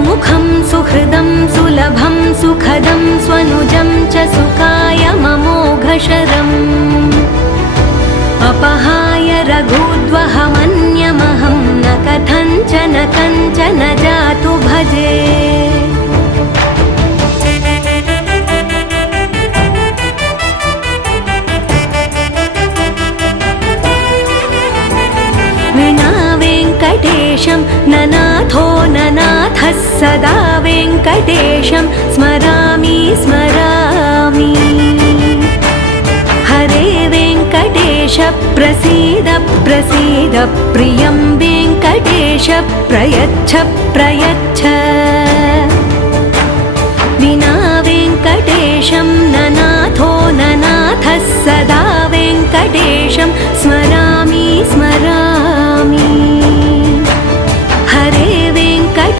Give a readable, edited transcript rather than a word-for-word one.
सुमुखं सुहृदं सुलभं सुखदं स्वनुजं च सुखाय ममोघशरम् अपहाय रघुद्वहमन्यमहं न कथञ्चन कञ्चन जातु भजे विना वेङ्कटेशं ननाथो ननाथः सदा वेङ्कटेशं स्मरामि स्मरामि हरे वेङ्कटेश प्रसीद प्रसीद प्रियं वेङ्कटेश प्रयच्छ प्रयच्छ विना वेङ्कटेशं ननाथो ननाथः सदा वेङ्कटेशं स्मरामि